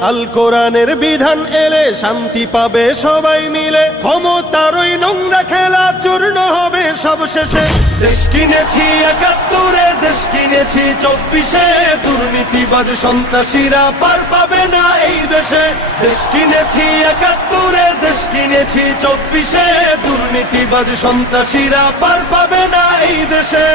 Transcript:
আল কোরআনের বিধান এলে শান্তি পাবে সবাই মিলে, ক্ষমতার ওই নোংরা খেলা চূর্ণ হবে সব শেষে। দেশ কিনেছি ৭১, দেশ কিনেছি ২৪, দুর্নীতিবাজ সন্ত্রাসীরা পার পাবে না এই দেশে। দেশ কিনেছি ৭১, দেশ কিনেছি ২৪, দুর্নীতিবাজ সন্ত্রাসীরা পার পাবে না এই দেশে।